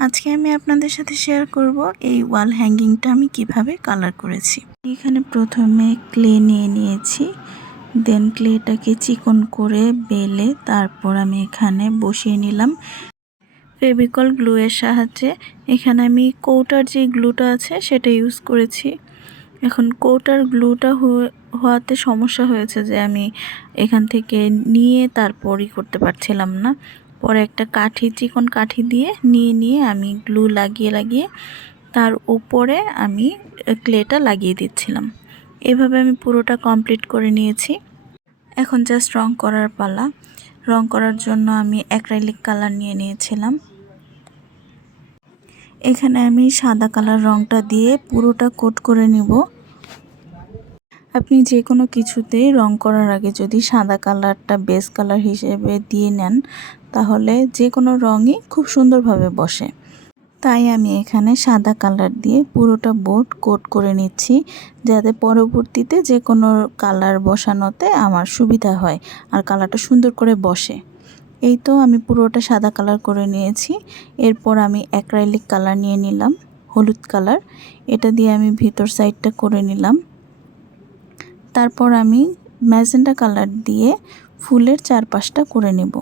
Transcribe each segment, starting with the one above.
আজকে আমি আপনাদের সাথে শেয়ার করব এই ওয়াল হ্যাঙ্গিংটা আমি কিভাবে কালার করেছি। এখানে প্রথমে ক্লে নিয়ে নিয়েছি, দেন ক্লেটাকে চিকন করে বেলে তারপর আমি এখানে বসিয়ে নিলাম ফেভিকল গ্লু এর সাহায্যে। এখানে আমি কৌটার যে গ্লুটা আছে সেটা ইউজ করেছি। এখন কৌটার গ্লুটা হওয়াতে সমস্যা হয়েছে যে আমি এখান থেকে নিয়ে তারপরই করতে পারছিলাম না। পরে একটা কাঠি, চিকন কাঠি দিয়ে নিয়ে আমি গ্লু লাগিয়ে তার উপরে আমি ক্লেটা লাগিয়ে দিচ্ছিলাম। এভাবে আমি পুরোটা কমপ্লিট করে নিয়েছি। এখন জাস্ট রং করার পালা। রং করার জন্য আমি অ্যাক্রিলিক কালার নিয়ে নিয়েছিলাম। এখানে আমি সাদা কালার রংটা দিয়ে পুরোটা কোট করে নিব। আপনি যে কোনো কিছুতেই রং করার আগে যদি সাদা কালারটা বেস কালার হিসেবে দিয়ে নেন তাহলে যে কোনো রঙই খুব সুন্দরভাবে বসে। তাই আমি এখানে সাদা কালার দিয়ে পুরোটা বোর্ড কোট করে নিচ্ছি, যাতে পরবর্তীতে যে কোনো কালার বসানোতে আমার সুবিধা হয় আর কালারটা সুন্দর করে বসে। এই তো আমি পুরোটা সাদা কালার করে নিয়েছি। এরপর আমি অ্যাক্রিলিক কালার নিয়ে নিলাম, হলুদ কালার। এটা দিয়ে আমি ভিতর সাইডটা করে নিলাম। তারপর আমি ম্যাজেন্টা কালার দিয়ে ফুলের চারপাশটা করে নেব।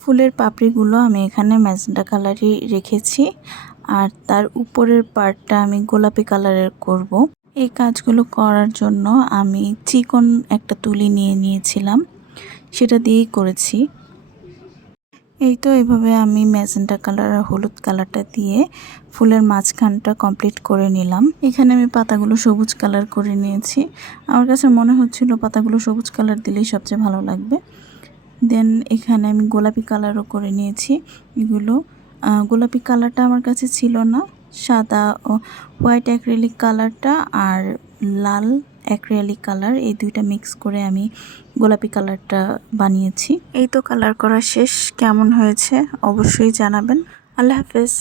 ফুলের পাপড়িগুলো আমি এখানে ম্যাজেন্টা কালারই রেখেছি, আর তার উপরের পার্টটা আমি গোলাপি কালারের করব। এই কাজগুলো করার জন্য আমি চিকন একটা তুলি নিয়ে নিয়েছিলাম, সেটা দিয়েই করেছি। এই তো এইভাবে আমি ম্যাজেন্টা কালার আর হলুদ কালারটা দিয়ে ফুলের মাঝখানটা কমপ্লিট করে নিলাম। এখানে আমি পাতাগুলো সবুজ কালার করে নিয়েছি। আমার কাছে মনে হচ্ছিল পাতাগুলো সবুজ কালার দিলেই সবচেয়ে ভালো লাগবে। দেন এখানে আমি গোলাপি কালারও করে নিয়েছি। এগুলো গোলাপি কালারটা আমার কাছে ছিল না, সাদা হোয়াইট অ্যাক্রিলিক কালারটা আর লাল অ্যাক্রিলিক কালার, এই দুইটা মিক্স করে আমি গোলাপি কালারটা বানিয়েছি। এই তো কালার করা শেষ। কেমন হয়েছে অবশ্যই জানাবেন। আল্লাহ হাফেজ।